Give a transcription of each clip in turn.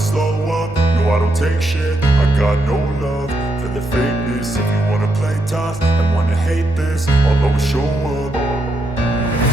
slow up, no I don't take shit. I got no love for the fakeness. If you wanna play tough and wanna hate this, I'll always show up.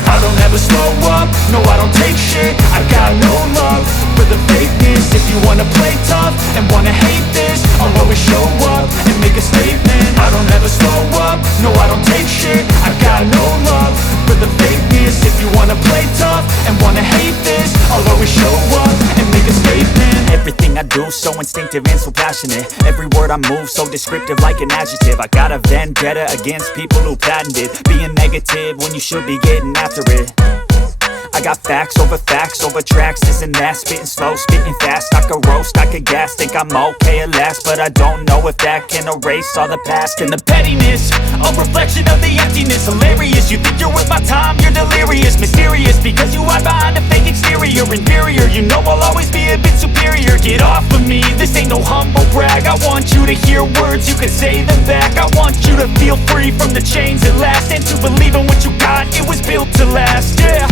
I don't ever slow up, no I don't take shit. I got no love for the fakeness. If you wanna play tough and wanna hate this, I'll always show up and make a statement. I don't ever slow up, no I don't take shit. I got no love for the fakeness. If you wanna play tough and wanna hate this, I'll always show up and make a statement. Everything I do so instinctive and so passionate. Every word I move so descriptive like an adjective. I got a vendetta against people who patented being negative when you should be getting after it. I got facts over tracks, this and that. Spitting slow, spitting fast, I could roast, I could gas. Think I'm okay at last, but I don't know if that can erase all the past. And the pettiness, a reflection of the emptiness. Hilarious, you think you're worth my time, you're delirious. Mysterious, because you hide behind a fake exterior. Inferior, you know I'll always be a bit superior. Get off of me, this ain't no humble brag. I want you to hear words, you can say them back. I want you to feel free from the chains at last, and to believe in what you got, it was built to last, yeah.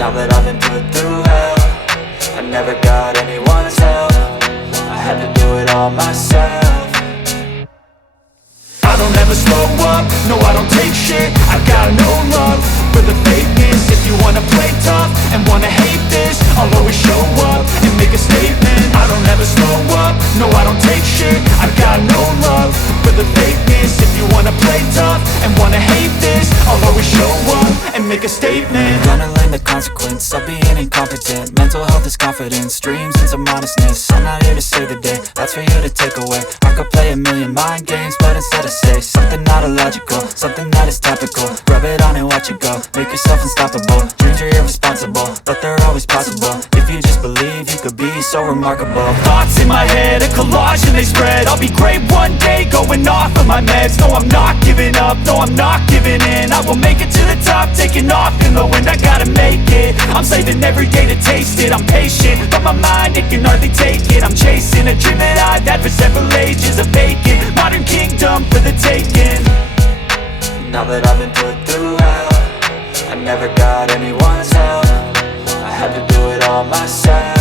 Now that I've been put through hell, I never got anyone's help. I had to do it all myself. I don't ever slow up, no I don't take shit. I got no love for the fakeness. If you wanna play tough and wanna hate this, I'll always show up and make a statement. I don't ever slow up, no I don't take shit. I got no love for the fakeness. If you wanna play tough and wanna hate this, I'll always show up and make a statement. Gonna learn the consequence of being incompetent. Mental health is confidence, dreams and some modestness. I'm not here to save the day, that's for you to take away. I could play a million mind games, but instead I say something not illogical, something that is topical. Rub it on and watch it go, make yourself unstoppable. Dreams are irresponsible, but they're always possible. If you just believe, you could be so remarkable. Thoughts in my head, a collage and they spread. I'll be great one day, going off of my meds. No, I'm not giving up, no, I'm not giving in. I will make it to the top, taking off in the wind. I gotta make it, I'm saving every day to taste it. I'm patient, but my mind, it can hardly take it. I'm chasing a dream that I've had for several ages. A vacant, modern kingdom for the taking. Now that I've been put through hell, I never got anyone's help. I had to do it all myself.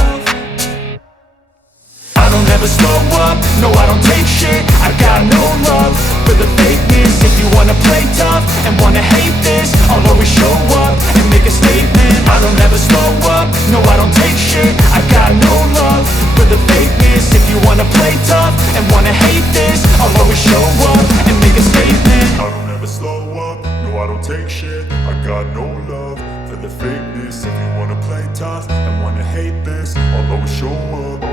I don't ever slow up, no I don't take shit. I got no love for the fakeness. If you wanna play tough and wanna hate this, I'll always show up and make a statement. I don't ever slow up, no I don't take shit. I got no love for the fakeness. If you wanna play tough and wanna hate this, I'll always show up and make a statement. I don't ever slow up, no I don't take shit. I got no love for the fakeness. If you wanna play tough and wanna hate this, I'll always show up.